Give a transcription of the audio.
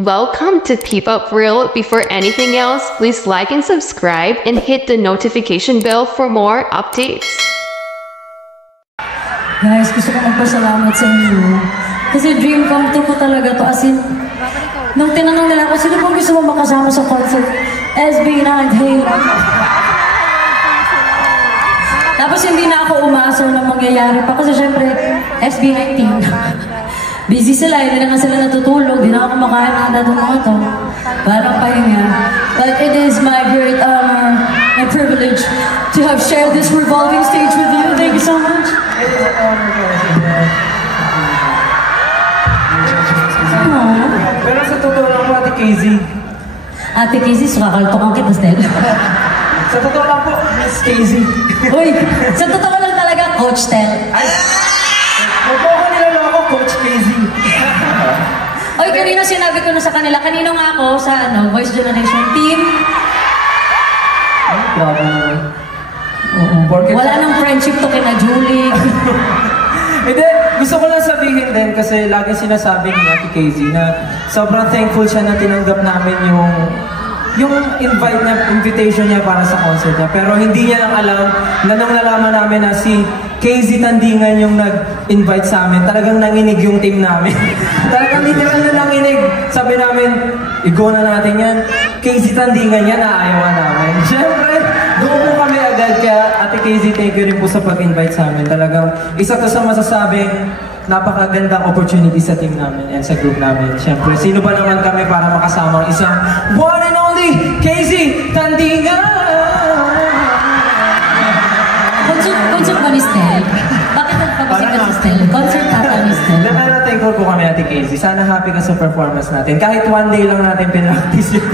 Welcome to P-Pop Real. Before anything else, please like and subscribe and hit the notification bell for more updates. Guys, gusto ko magpasalamat sa inyo. Kasi dream come true ko talaga to. As in, nung tinanong nila ako, sino pong gusto mo makasama sa concert? SB9, hey. Tapos hindi na ako umasa na mangyayari pa. Kasi syempre, SB19. Busy sila, hindi na nga sila natutulog, hindi na ako kumakain na datong mga to. Parang pahinga. But it is my great honor and privilege to have shared this revolving stage with you. Thank you so much. Pero sa totoo lang po, Ate Casey. Ate Casey, sukakaltokan kita, Stella. Sa totoo lang po, Miss Casey. Uy, sa totoo lang talaga, Coach Tel. Huwag po ako nilaloko, Coach Casey. Uy, kanino sinabi ko na sa kanila? Kanino nga ako sa Voice Generation Team? Ay, grabe naman. Wala nang friendship to kina Julie. Hindi, gusto ko lang sabihin din kasi lagi sinasabi ni Ate Casey na sobrang thankful siya na tinanggap namin yung invitation niya para sa concert niya. Pero hindi niya lang alam na nung nalaman namin na si Casey Tandingan yung nag-invite sa amin, talagang nanginig yung team namin. Talagang literal na nanginig. Sabi namin, i-go na natin yan. Casey Tandingan yan, naayawan namin. Siyempre, doon po kami agad. Kaya Ate Casey, thank you rin po sa pag-invite sa amin. Talagang isa to sa masasabing napakagandang opportunity sa team namin and sa group namin. Siyempre, sino ba naman kami para makasama ang isang one and only Casey Tandingan? Concert ba ni Stel? Bakit nagpapasikat si Stel? Concert tata ni Stel? Pero thankful po kami, Ate Casey. Sana happy ka sa performance natin. Kahit one day lang natin pinractice yun.